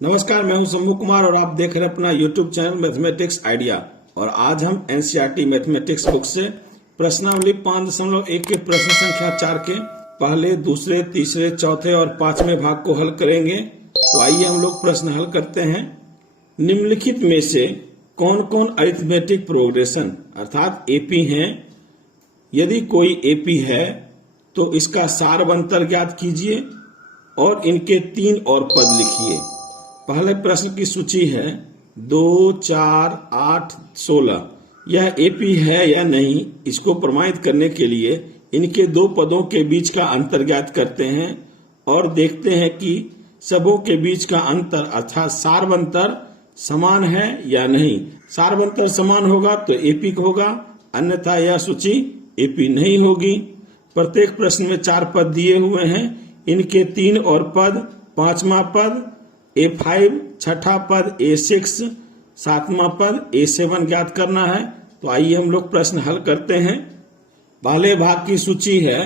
नमस्कार, मैं हूं शंभू कुमार और आप देख रहे हैं अपना YouTube चैनल मैथमेटिक्स आइडिया। और आज हम एनसीईआरटी मैथमेटिक्स बुक से प्रश्नावली 5.1 के प्रश्न संख्या 4 के पहले, दूसरे, तीसरे, चौथे और 5वें भाग को हल करेंगे। तो आइए हम लोग प्रश्न हल करते हैं। निम्नलिखित में से कौन कौन अरिथमेटिक प्रोग्रेशन अर्थात एपी हैं? यदि कोई एपी है तो इसका सारवंतर ज्ञात कीजिए और इनके 3 और पद लिखिए। पहले प्रश्न की सूची है 2, 4, 8, 16। यह एपी है या नहीं, इसको प्रमाणित करने के लिए इनके 2 पदों के बीच का अंतर ज्ञात करते हैं और देखते हैं कि सबों के बीच का अंतर अर्थात सारवंतर समान है या नहीं। सारवंतर समान होगा तो एपी होगा, अन्यथा यह सूची एपी नहीं होगी। प्रत्येक प्रश्न में 4 पद दिए हुए हैं, इनके 3 और पद, 5वां पद A5, 6ठा पद A6, 7वां पद A7 ज्ञात करना है। तो आइए हम लोग प्रश्न हल करते हैं। पहले भाग की सूची है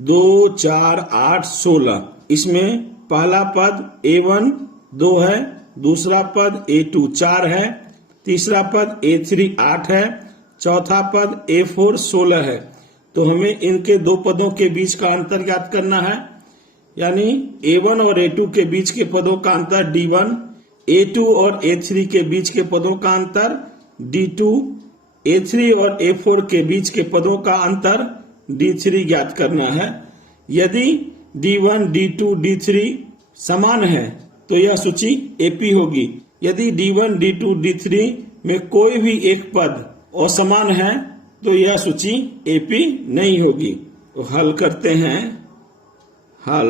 2, 4, 8, 16। इसमें पहला पद A1 2 है, दूसरा पद A2 4 है, तीसरा पद A3 8 है, चौथा पद A4 16 है। तो हमें इनके 2 पदों के बीच का अंतर ज्ञात करना है, यानी A1 और A2 के बीच के पदों का अंतर D1, A2 और A3 के बीच के पदों का अंतर D2, A3 और A4 के बीच के पदों का अंतर D3 ज्ञात करना है। यदि D1, D2, D3 समान है तो यह सूची AP होगी। यदि D1, D2, D3 में कोई भी एक पद असमान है तो यह सूची AP नहीं होगी। तो हल करते हैं। हल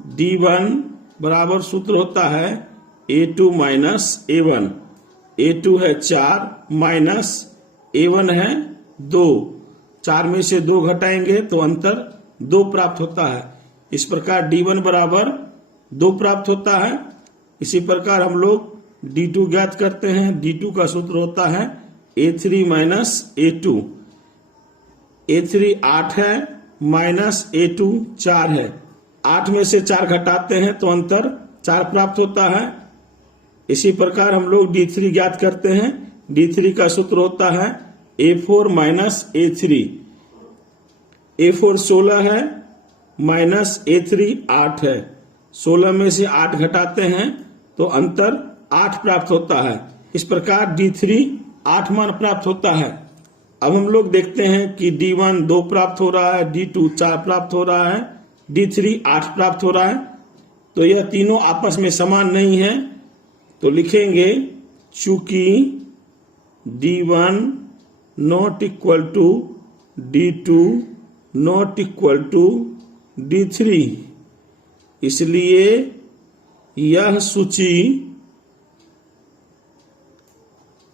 D1 बराबर सूत्र होता है A2 माइनस A1। A2 है 4 माइनस A1 है 2। 4 में से 2 घटाएंगे तो अंतर 2 प्राप्त होता है। इस प्रकार D1 बराबर 2 प्राप्त होता है। इसी प्रकार हम लोग D2 ज्ञात करते हैं। D2 का सूत्र होता है A3 माइनस A2। A3 8 है माइनस A2 4 है। 8 में से 4 घटाते हैं तो अंतर 4 प्राप्त होता है। इसी प्रकार हम लोग D3 ज्ञात करते हैं। D3 का सूत्र होता है A4 माइनस A3। A4 16 है माइनस A3 8 है। 16 में से 8 घटाते हैं तो अंतर 8 प्राप्त होता है। इस प्रकार D3 8 मान प्राप्त होता है। अब हम लोग देखते हैं कि D1 2 प्राप्त हो रहा है, D2 4 प्राप्त हो रहा है, D3 8 प्राप्त हो रहा है। तो यह तीनों आपस में समान नहीं है, तो लिखेंगे चूंकि D1 not equal to D2 not equal to D3, इसलिए यह सूची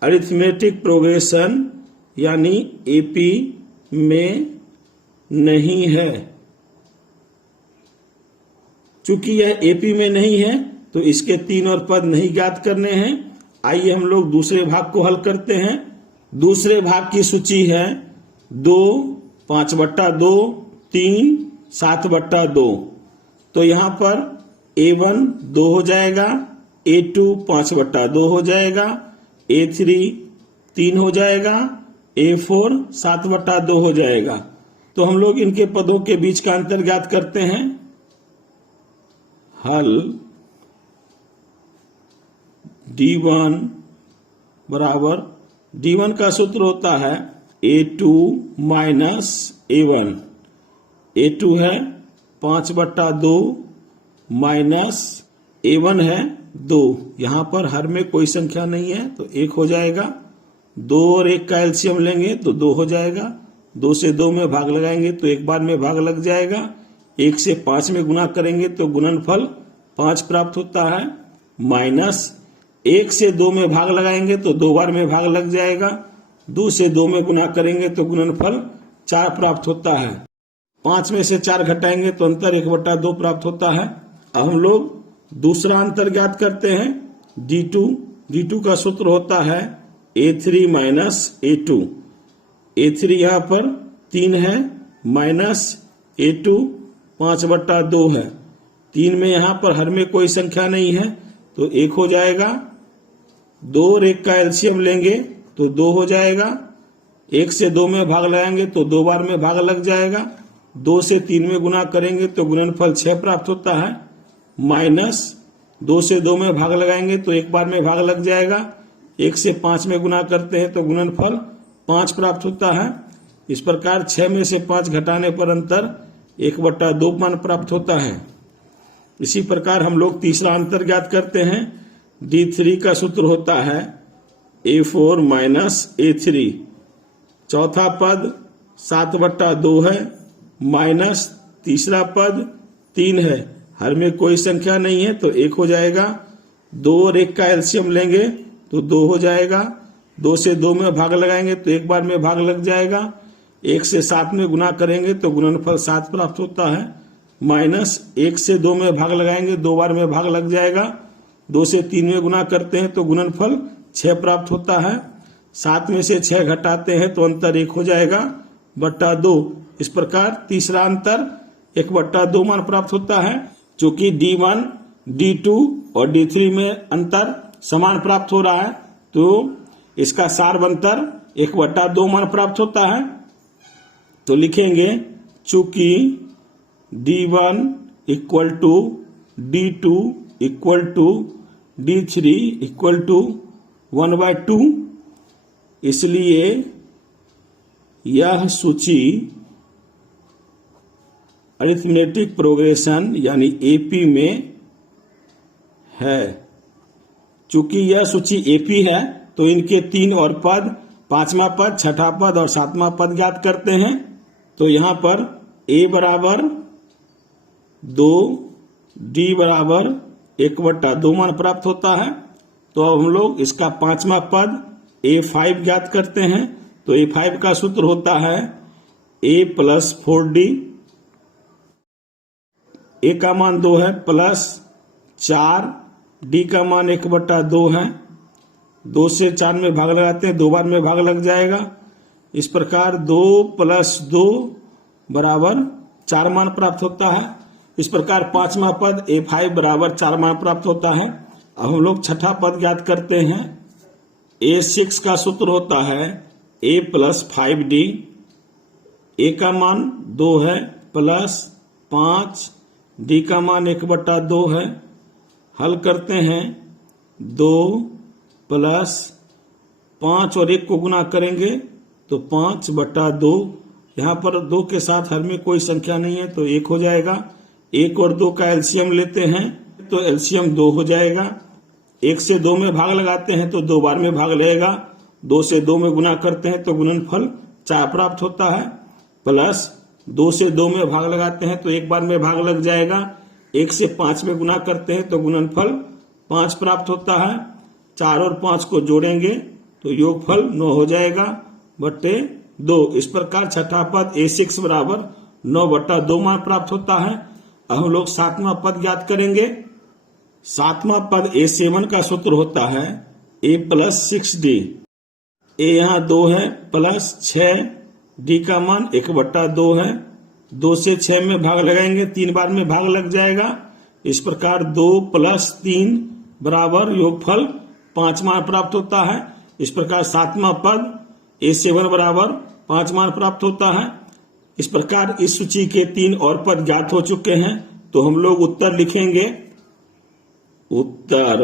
अरिथमेटिक प्रोग्रेशन यानी एपी में नहीं है। चूंकि यह एपी में नहीं है तो इसके 3 और पद नहीं ज्ञात करने हैं। आइए हम लोग दूसरे भाग को हल करते हैं। दूसरे भाग की सूची है 2, 5/2, 3, 7/2। तो यहां पर A1 2 हो जाएगा, A2 5/2 हो जाएगा, A3 3 हो जाएगा, A4 7/2 हो जाएगा। तो हम लोग इनके पदों के बीच का अंतर ज्ञात करते हैं। हल D1 बराबर, D1 का सूत्र होता है A2 माइनस A1। A2 है 5/2 माइनस A1 है 2। यहां पर हर में कोई संख्या नहीं है तो 1 हो जाएगा। 2 और 1 का एलसीएम लेंगे तो 2 हो जाएगा। 2 से 2 में भाग लगाएंगे तो एक बार में भाग लग जाएगा। 1 से 5 में गुना करेंगे तो गुणनफल 5 प्राप्त होता है। माइनस 1 से 2 में भाग लगाएंगे तो 2 बार में भाग लग जाएगा। 2 से 2 में गुना करेंगे तो गुणनफल 4 प्राप्त होता है। 5 में से 4 घटाएंगे तो अंतर 1/2 प्राप्त होता है। अब हम लोग दूसरा अंतर ज्ञात करते हैं D2 का सूत्र होता है A3 माइनस A2। A3 यहाँ पर 3 है माइनस A2 5/2 है। 3 में यहाँ पर हर में कोई संख्या नहीं है तो 1 हो जाएगा। 2 और 1 का एलसीएम लेंगे तो 2 हो जाएगा। 1 से 2 में भाग लगाएंगे तो 2 बार में भाग लग जाएगा। 2 से 3 में गुना करेंगे तो गुणनफल 6 प्राप्त होता है। माइनस 2 से 2 में भाग लगाएंगे तो 1 बार में भाग लग जाएगा। 1 से 5 में गुना करते हैं तो गुणनफल 5 प्राप्त होता है। इस प्रकार 6 में से 5 घटाने पर अंतर 1/2 मान प्राप्त होता है। इसी प्रकार हम लोग तीसरा अंतर ज्ञात करते हैं। D3 का सूत्र होता है A4 माइनस A3। चौथा पद 7/2 है माइनस तीसरा पद 3 है, हर में कोई संख्या नहीं है तो 1 हो जाएगा। 2 और 1 का एलसीएम लेंगे तो 2 हो जाएगा। 2 से 2 में भाग लगाएंगे तो 1 बार में भाग लग जाएगा। 1 से 7 में गुना करेंगे तो गुणनफल 7 प्राप्त होता है। माइनस 1 से 2 में भाग लगाएंगे 2 बार में भाग लग जाएगा। 2 से 3 में गुना करते हैं तो गुणनफल 6 प्राप्त होता है। 7 में से 6 घटाते हैं तो अंतर 1 हो जाएगा बट्टा 2। इस प्रकार तीसरा अंतर 1/2 मान प्राप्त होता है। चूंकि D1, D2 और D3 में अंतर समान प्राप्त हो रहा है तो इसका सार्वंतर 1/2 मान प्राप्त होता है। तो लिखेंगे चूंकि D1 equal to D2 equal to D3 equal to 1/2, इसलिए यह सूची अरिथमेटिक प्रोग्रेशन यानी एपी में है। चूंकि यह सूची एपी है तो इनके 3 और पद, 5वां पद, 6ठा पद और 7वां पद ज्ञात करते हैं। तो यहाँ पर A बराबर 2, D बराबर 1/2 मान प्राप्त होता है। तो अब हम लोग इसका 5वां पद A5 ज्ञात करते हैं। तो A5 का सूत्र होता है A प्लस 4D। A का मान 2 है प्लस 4, D का मान 1/2 है। 2 से 4 में भाग लगाते हैं 2 बार में भाग लग जाएगा। इस प्रकार 2 प्लस 2 बराबर 4 मान प्राप्त होता है। इस प्रकार 5वां पद A5 बराबर 4 मान प्राप्त होता है। अब हम लोग 6ठा पद ज्ञात करते हैं। A6 का सूत्र होता है A प्लस 5D। A का मान 2 है प्लस 5, D का मान 1/2 है। हल करते हैं 2 प्लस 5 और 1 को गुना करेंगे तो 5/2। यहाँ पर 2 के साथ हर में कोई संख्या नहीं है तो 1 हो जाएगा। 1 और 2 का एलसीएम लेते हैं तो एलसीएम 2 हो जाएगा। 1 से 2 में भाग लगाते हैं तो 2 बार में भाग लगेगा। 2 से 2 में गुना करते हैं तो गुणनफल 4 प्राप्त होता है। प्लस 2 से 2 में भाग लगाते हैं तो 1 बार में भाग लग जाएगा। 1 से 5 में गुना करते हैं तो गुणनफल 5 प्राप्त होता है। 4 और 5 को जोड़ेंगे तो योगफल 9 हो जाएगा बट्टे 2। इस प्रकार 6ठा पद A6 बराबर 9/2 मान प्राप्त होता है। अब हम लोग 7वां पद ज्ञात करेंगे। 7वां पद A7 का सूत्र होता है A प्लस 6D। A यहाँ 2 है प्लस 6, D का मान 1/2 है। 2 से 6 में भाग लगाएंगे 3 बार में भाग लग जाएगा। इस प्रकार 2 प्लस 3 बराबर योगफल 5 मान प्राप्त होता है। इस प्रकार 7वां पद A7 बराबर 5 मान प्राप्त होता है। इस प्रकार इस सूची के 3 और पद ज्ञात हो चुके हैं तो हम लोग उत्तर लिखेंगे। उत्तर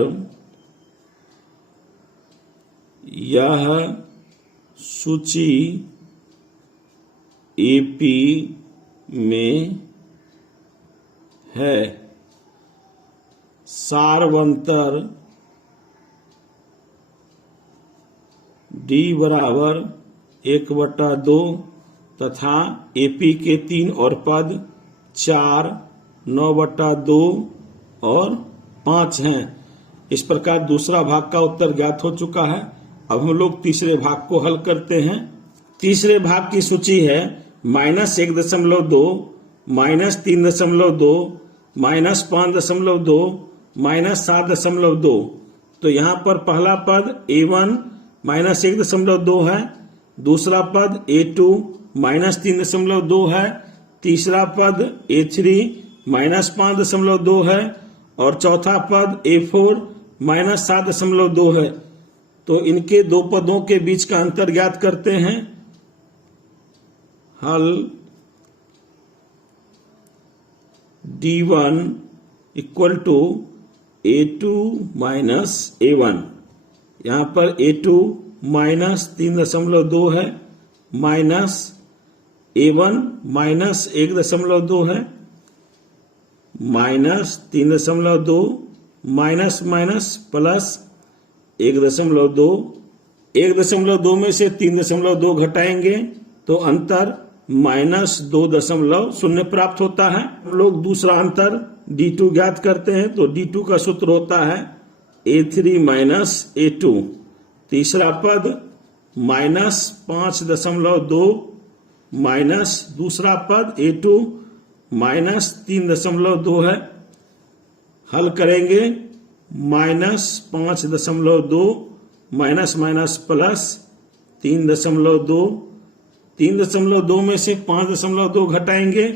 यह सूची एपी में है। सार्वंतर D बराबर 1/2 तथा एपी के 3 और पद 4, 9/2 और 5 हैं। इस प्रकार दूसरा भाग का उत्तर ज्ञात हो चुका है। अब हम लोग तीसरे भाग को हल करते हैं। तीसरे भाग की सूची है -1.2, -3.2, -5.2, -7.2। तो यहाँ पर पहला पद A1 -1.2 है, दूसरा पद A2 -3.2 है, तीसरा पद A3 -5.2 है और चौथा पद A4 -7.2 है। तो इनके दो पदों के बीच का अंतर ज्ञात करते हैं। हल D1 equal to A2 minus A1। यहां पर A2 -3.2 है, माइनस A1 -1.2 है, -3.2 माइनस माइनस प्लस 1.2। 1.2 में से 3.2 घटाएंगे तो अंतर -2.0 प्राप्त होता है। हम लोग दूसरा अंतर D2 ज्ञात करते हैं। तो D2 का सूत्र होता है A3 माइनस A2। तीसरा पद -5.2 माइनस दूसरा पद A2 -3.2 है। हल करेंगे -5.2 माइनस माइनस प्लस 3.2। 3.2 में से 5.2 घटाएंगे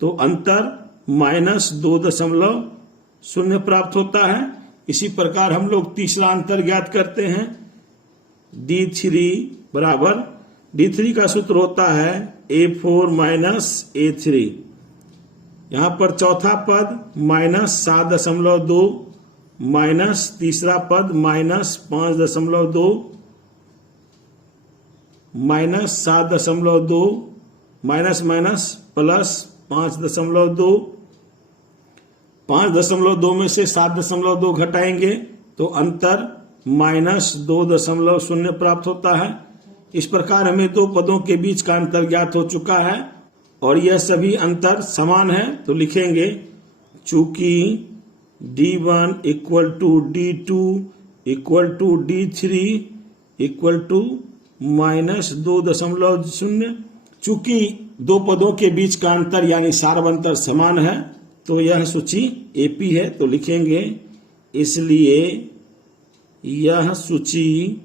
तो अंतर -2.0 प्राप्त होता है। इसी प्रकार हम लोग तीसरा अंतर ज्ञात करते हैं। D3 बराबर, D3 का सूत्र होता है A4 माइनस A3। यहां पर चौथा पद -7.2 माइनस तीसरा पद -5.2 -7.2 माइनस माइनस प्लस 5.2। 5.2 में से 7.2 घटाएंगे तो अंतर -2.0 प्राप्त होता है। इस प्रकार हमें दो पदों के बीच का अंतर ज्ञात हो चुका है और यह सभी अंतर समान है। तो लिखेंगे चूंकि D1 equal to D2 equal to D3 equal to -2.0। चूंकि दो पदों के बीच का अंतर यानी सार्व अंतर समान है तो यह सूची AP है। तो लिखेंगे इसलिए यह सूची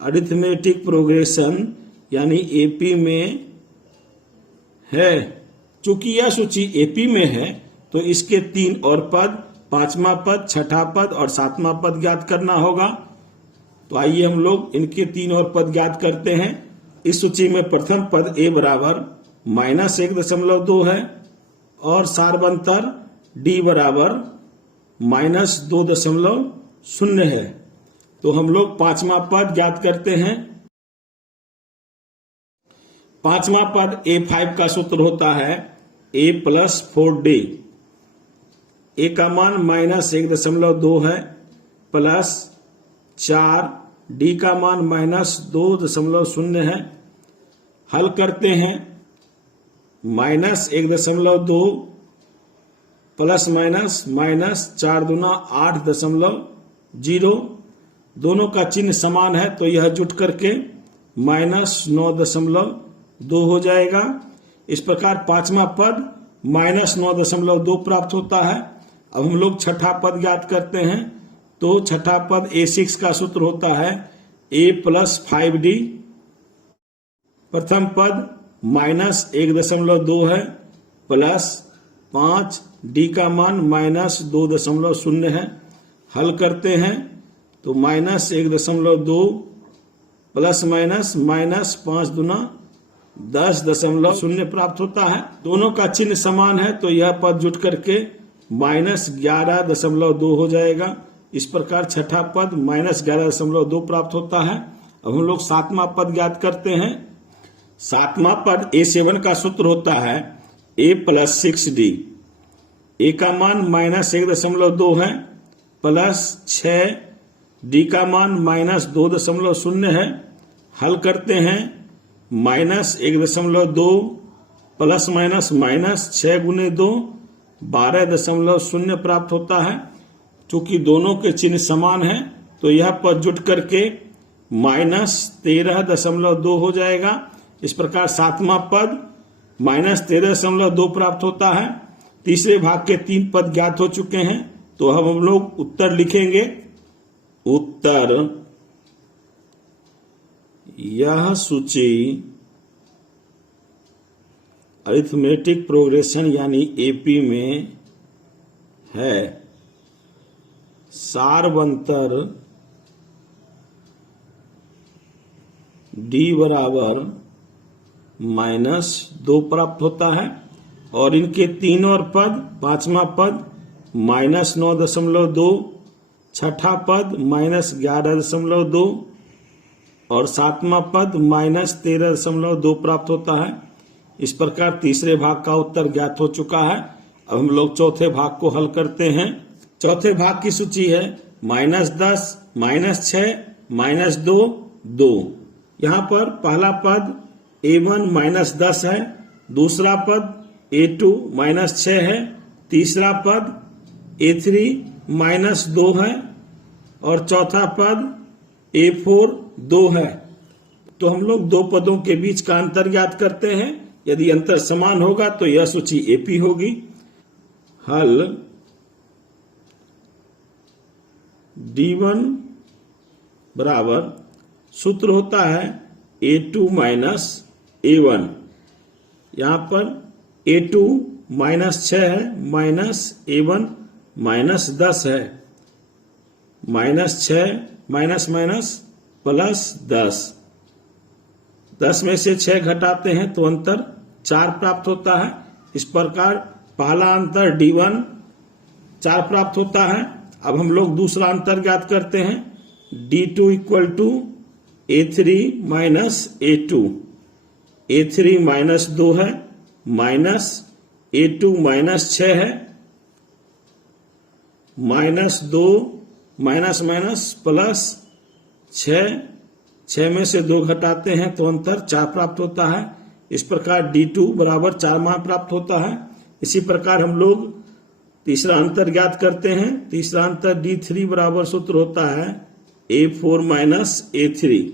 अरिथमेटिक प्रोग्रेशन यानी AP में है। चूंकि यह सूची AP में है तो इसके 3 और पद, 5वां पद, 6ठा पद और 7वां पद ज्ञात करना होगा। तो आइए हम लोग इनके 3 और पद ज्ञात करते हैं। इस सूची में प्रथम पद A बराबर -1.2 है और सार्वंतर D बराबर -2.0 है। तो हम लोग 5वां पद ज्ञात करते हैं। 5वां पद A5 का सूत्र होता है A + 4D। A का मान -1.2 है प्लस 4, D का मान -2.0 है। हल करते हैं -1.2 प्लस माइनस -4 दूना 8.0। दोनों का चिन्ह समान है तो यह जुट करके -9.2 हो जाएगा। इस प्रकार 5वां पद -9.2 प्राप्त होता है। अब हम लोग 6ठा पद ज्ञात करते हैं। तो 6ठा पद A6 का सूत्र होता है A + 5D। प्रथम पद -1.2 है प्लस 5, D का मान -2.0 है। हल करते हैं तो -1.2 प्लस माइनस -5 दूना 10.0 प्राप्त होता है। दोनों का चिन्ह समान है तो यह पद जुट करके -11.2 हो जाएगा। इस प्रकार 6ठा पद -11.2 प्राप्त होता है। अब हम लोग 7वां पद ज्ञात करते हैं। 7वां पद A7 का सूत्र होता है A + 6D। A का मान -1.2 है प्लस 6, D का मान -2.0 है। हल करते हैं -1.2 प्लस माइनस -6 गुने 2 12.0 प्राप्त होता है। चूंकि दोनों के चिन्ह समान है तो यह पद जुट करके -13.2 हो जाएगा। इस प्रकार 7वां पद -13.2 प्राप्त होता है। तीसरे भाग के 3 पद ज्ञात हो चुके हैं तो अब हम लोग उत्तर लिखेंगे। उत्तर यह सूची अरिथमेटिक प्रोग्रेशन यानी एपी में है सारवंतर डी बराबर -2 प्राप्त होता है और इनके तीन और पद, पांचवा पद -9.2, छठा पद -11.2 और सातवां पद -13.2 प्राप्त होता है। इस प्रकार तीसरे भाग का उत्तर ज्ञात हो चुका है। अब हम लोग चौथे भाग को हल करते हैं। चौथे भाग की सूची है -10, -6, -2, 2। यहाँ पर पहला पद A1 -10 है, दूसरा पद A2 -6 है, तीसरा पद A3 -2 है और चौथा पद A4 2 है। तो हम लोग दो पदों के बीच का अंतर ज्ञात करते हैं। यदि अंतर समान होगा तो यह सूची एपी होगी। हल D1 बराबर सूत्र होता है A2 - A1। यहाँ पर A2 -6 है, A1 -10 है। -6 +10, 10 में से 6 घटाते हैं तो अंतर 4 प्राप्त होता है। इस प्रकार पहला अंतर D1 4 प्राप्त होता है। अब हम लोग दूसरा अंतर ज्ञात करते हैं। D2 = A3 - A2। A3 -2 है, A2 -6 है, -2 +6, 6 में से 2 घटाते हैं तो अंतर 4 प्राप्त होता है। इस प्रकार D2 बराबर 4 मान प्राप्त होता है। इसी प्रकार हम लोग तीसरा अंतर ज्ञात करते हैं। तीसरा अंतर D3 बराबर सूत्र होता है A4 - A3।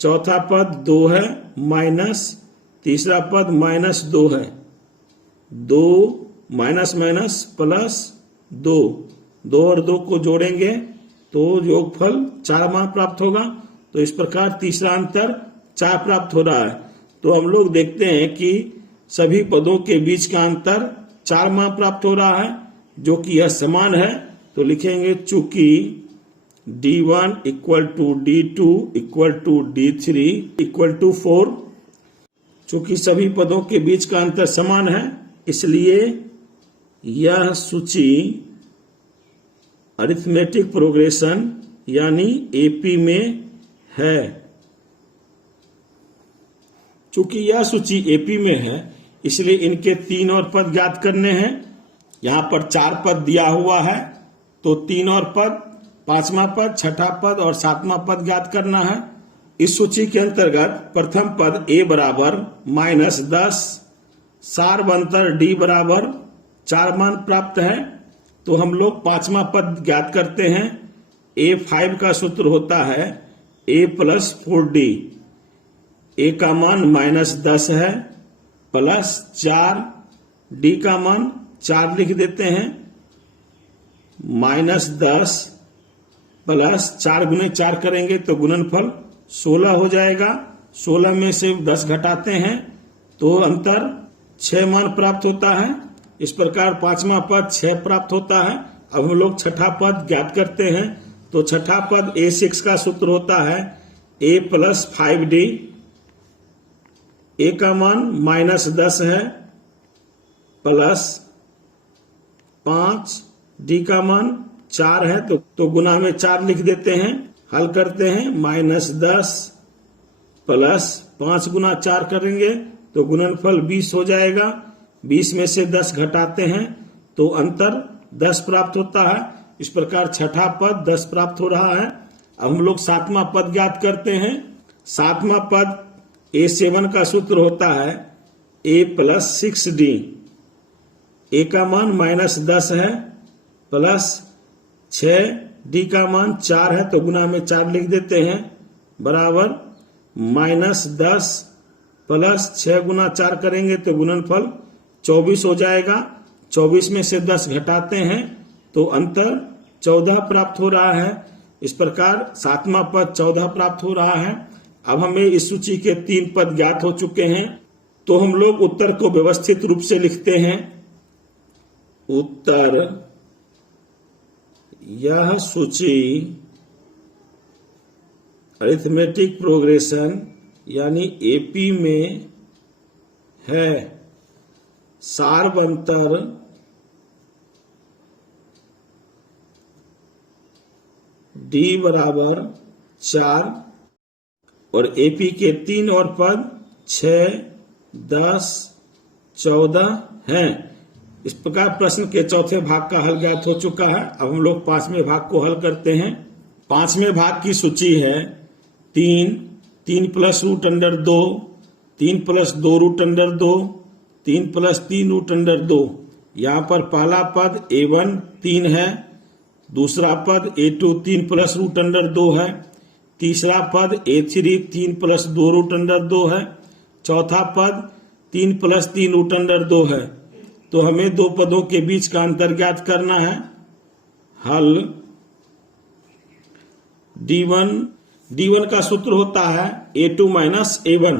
चौथा पद 2 है, माइनस तीसरा पद -2 है। 2 +2, 2 और 2 को जोड़ेंगे तो योगफल 4 मान प्राप्त होगा। तो इस प्रकार तीसरा अंतर 4 प्राप्त हो रहा है। तो हम लोग देखते हैं कि सभी पदों के बीच का अंतर 4 मान प्राप्त हो रहा है, जो कि यह समान है। तो लिखेंगे चूंकि D1 = D2 = D3 = 4। चूंकि सभी पदों के बीच का अंतर समान है, इसलिए यह सूची अरिथमेटिक प्रोग्रेशन यानी एपी में है। चूंकि यह सूची एपी में है, इसलिए इनके 3 और पद ज्ञात करने हैं। यहाँ पर 4 पद दिया हुआ है, तो 3 और पद, 5वां पद, 6ठा पद और 7वां पद ज्ञात करना है। इस सूची के अंतर्गत प्रथम पद A बराबर -10, सारवंतर D बराबर 4 मान प्राप्त है। तो हम लोग 5वां पद ज्ञात करते हैं। A5 का सूत्र होता है A + 4D। A का मान -10 है, +4, D का मान 4 लिख देते हैं। -10 + 4 गुने 4 करेंगे तो गुणनफल 16 हो जाएगा। 16 में से 10 घटाते हैं तो अंतर 6 मान प्राप्त होता है। इस प्रकार 5वां पद 6 प्राप्त होता है। अब हम लोग 6ठा पद ज्ञात करते हैं। तो 6ठा पद A6 का सूत्र होता है A + 5D। A का मान -10 है, +5, D का मान 4 है तो गुना में 4 लिख देते हैं। हल करते हैं। -10 + 5 गुना 4 करेंगे तो गुणनफल 20 हो जाएगा। 20 में से 10 घटाते हैं तो अंतर 10 प्राप्त होता है। इस प्रकार 6ठा पद 10 प्राप्त हो रहा है। अब हम लोग 7वां पद ज्ञात करते हैं। 7वां पद A7 का सूत्र होता है A + 6D। A का मान -10 है, +6, D का मान 4 है तो गुना में 4 लिख देते हैं, बराबर -10 + 6 गुना 4 करेंगे तो गुणनफल 24 हो जाएगा। 24 में से 10 घटाते हैं तो अंतर 14 प्राप्त हो रहा है। इस प्रकार 7वां पद 14 प्राप्त हो रहा है। अब हमें इस सूची के 3 पद ज्ञात हो चुके हैं, तो हम लोग उत्तर को व्यवस्थित रूप से लिखते हैं। उत्तर यह सूची अरिथमेटिक प्रोग्रेशन यानी एपी में है। सारबंतर डी बराबर 4 और एपी के 3 और पद 6, 10, 14 हैं। इस प्रकार प्रश्न के चौथे भाग का हल ज्ञात हो चुका है। अब हम लोग पांचवें भाग को हल करते हैं। पांचवें भाग की सूची है 3, 3 plus root under 2, 3 plus 2 root under 2, 3 plus 3 root under 2। यहाँ पर पहला पद A1 3 है, दूसरा पद A2 3 प्लस रूट अंडर 2 है, तीसरा पद A3 3 प्लस 2 रूट अंडर 2 है, चौथा पद 3 प्लस 3 रूट अंडर 2 है। तो हमें दो पदों के बीच का अंतर ज्ञात करना है। हल D1 का सूत्र होता है A2 minus A1।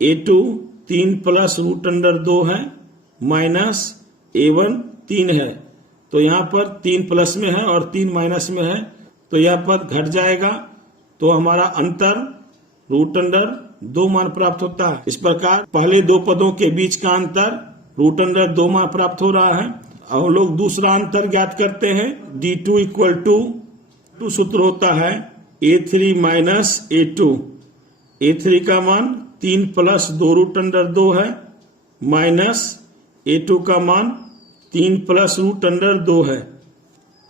A2 3 plus root under 2 है माइनस A1 3 है। तो यहाँ पर 3 प्लस में है और 3 माइनस में है, तो यह पद घट जाएगा। तो हमारा अंतर रूट अंडर 2 मान प्राप्त होता है। इस प्रकार पहले दो पदों के बीच का अंतर रूट अंडर 2 मान प्राप्त हो रहा है। अब हम लोग दूसरा अंतर ज्ञात करते हैं। D2 इक्वल टू सूत्र होता है A3 माइनस A2। A3 का मान 3 प्लस 2 रूट अंडर 2 है माइनस A2 का मान 3 प्लस रूट अंडर 2 है।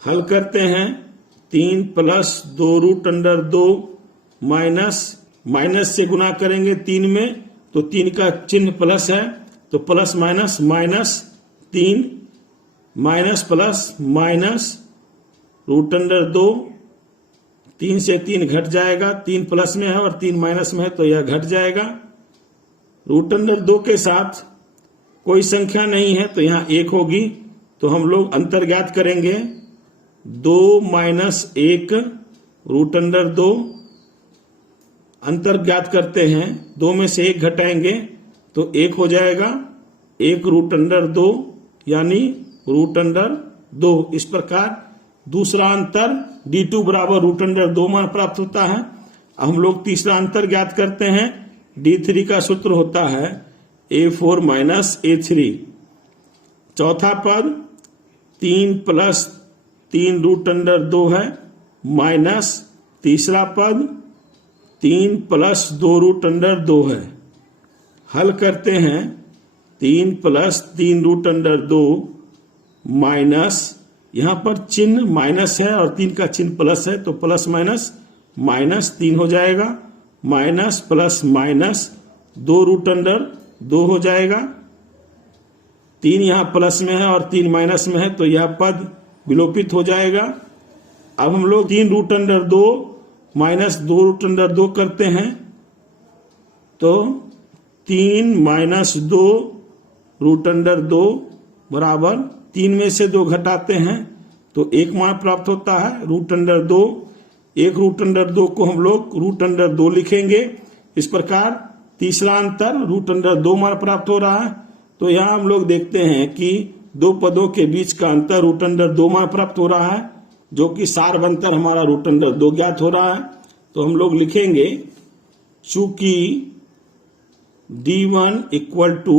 हल करते हैं। 3 प्लस 2 रूट अंडर 2 माइनस से गुना करेंगे 3 में, तो 3 का चिन्ह प्लस है, तो plus minus minus 3 minus plus minus root under 2। 3 से 3 घट जाएगा, 3 प्लस में है और 3 माइनस में है, तो यह घट जाएगा। रूट अंडर 2 के साथ कोई संख्या नहीं है, तो यहाँ 1 होगी। तो हम लोग अंतर ज्ञात करेंगे। 2 माइनस 1 रूट अंडर 2, अंतर ज्ञात करते हैं। 2 में से 1 घटाएंगे तो 1 हो जाएगा। 1 रूट अंडर 2 यानी रूट अंडर 2। इस प्रकार दूसरा अंतर D2 बराबर रूट अंडर 2 मान प्राप्त होता है। अब हम लोग तीसरा अंतर ज्ञात करते हैं। D3 का सूत्र होता है A4 माइनस A3। चौथा पद 3 प्लस 3 रूट अंडर 2 है माइनस तीसरा पद 3 प्लस 2 रूट अंडर 2 है। हल करते हैं। 3 प्लस 3 रूट अंडर 2 माइनस, यहाँ पर चिन्ह माइनस है और 3 का चिन्ह प्लस है, तो प्लस माइनस माइनस 3 हो जाएगा। Minus plus minus 2 root under 2 हो जाएगा। 3 यहाँ प्लस में है और 3 माइनस में है, तो यह पद विलोपित हो जाएगा। अब हम लोग 3 root under 2 minus 2 root under 2 करते हैं, तो 3 माइनस 2 रूट अंडर 2 बराबर 3 में से 2 घटाते हैं तो 1 मान प्राप्त होता है। रूट अंडर 2, 1 रूट अंडर 2 को हम लोग रूट अंडर 2 लिखेंगे। इस प्रकार तीसरा अंतर रूट अंडर 2 मान प्राप्त हो रहा है। तो यहाँ हम लोग देखते हैं कि दो पदों के बीच का अंतर रूट अंडर 2 मान प्राप्त हो रहा है, जो कि सारबंतर हमारा रूट अंडर 2 ज्ञात हो रहा है। तो हम लोग लिखेंगे चूंकि D1 equal to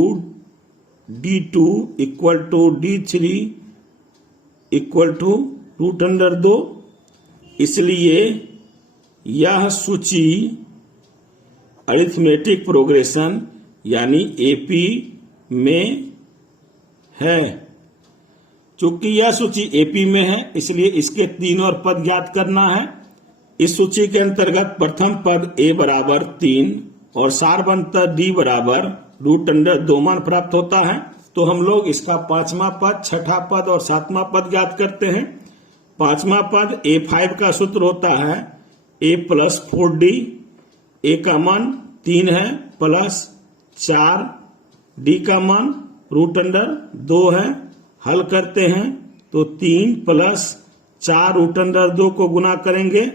D2 equal to D3 equal to root under 2, इसलिए यह सूची अरिथमेटिक प्रोग्रेशन यानी एपी में है। चूंकि यह सूची एपी में है, इसलिए इसके 3 और पद ज्ञात करना है। इस सूची के अंतर्गत प्रथम पद A बराबर 3 और सारबंतर D बराबर रूट अंडर 2 मान प्राप्त होता है। तो हम लोग इसका 5वां पद, 6ठा पद और 7वां पद ज्ञात करते हैं। 5वां पद A5 का सूत्र होता है A प्लस 4D। A का मान 3 है प्लस 4, D का मान रूट अंडर 2 है। हल करते हैं तो 3 प्लस 4 रूट अंडर 2 को गुना करेंगे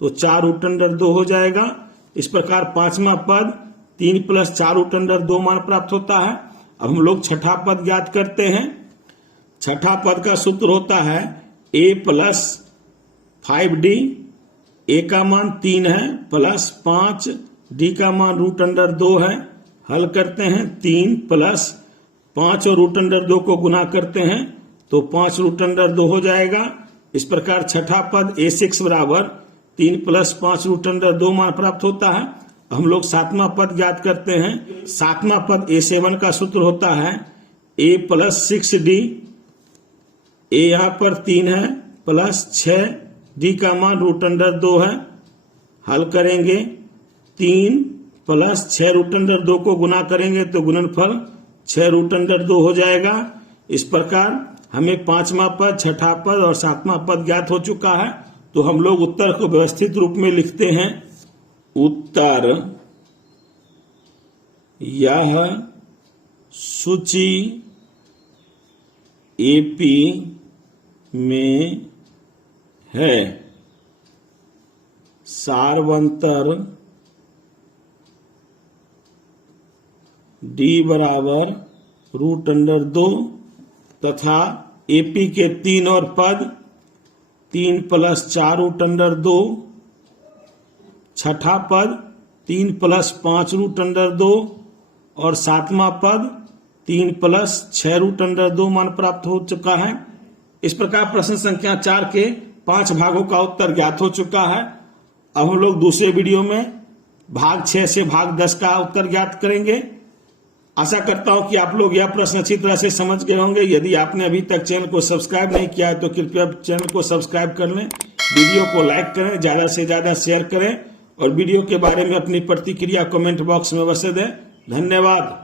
तो 4 रूट अंडर 2 हो जाएगा। इस प्रकार 5वां पद 3 प्लस 4 रूट अंडर 2 मान प्राप्त होता है। अब हम लोग छठा पद ज्ञात करते हैं। छठा पद का सूत्र होता है a प्लस 5d, a का मान 3 है, प्लस 5d का मान रूट अंडर 2 है। हल करते हैं, 3 प्लस 5 और रूट अंडर 2 को गुना करते हैं तो 5 रूट अंडर 2 हो जाएगा। इस प्रकार छठा पद a6 बराबर 3 प्लस 5 रूट अंडर 2 मान प्राप्त होता है। हम लोग सातवां पद ज्ञात करते हैं। सातवां पद a7 का सूत्र होता है a प्लस 6d, a यहाँ पर 3 है, प्लस 6d का मान रूट अंडर 2 है। हल करेंगे, 3 प्लस 6 रूट अंडर 2 को गुना करेंगे तो गुणनफल 6 रूट अंडर 2 हो जाएगा। इस प्रकार हमें पांचवा पद, छठा पद और सातवां पद ज्ञात हो चुका है। तो हम लोग उत्तर को व्यवस्थित रूप में लिखते हैं। उत्तर यह सूची एपी में है। सारवंतर d बराबर रूट अंडर 2 तथा एपी के 3 और पद 3 प्लस 4 रूट अंडर 2, छठा पद 3 प्लस 5 रूट अंडर 2 और सातवां पद 3 प्लस 6 रूट अंडर 2 मान प्राप्त हो चुका है। इस प्रकार प्रश्न संख्या 4 के 5 भागों का उत्तर ज्ञात हो चुका है। अब हम लोग दूसरे वीडियो में भाग 6 से भाग 10 का उत्तर ज्ञात करेंगे। आशा करता हूं कि आप लोग यह प्रश्न अच्छी तरह से समझ गए होंगे। यदि आपने अभी तक चैनल को सब्सक्राइब नहीं किया है तो कृपया चैनल को सब्सक्राइब कर लें, वीडियो को लाइक करें, ज्यादा से ज्यादा शेयर करें और वीडियो के बारे में अपनी प्रतिक्रिया कमेंट बॉक्स में अवश्य दें। धन्यवाद।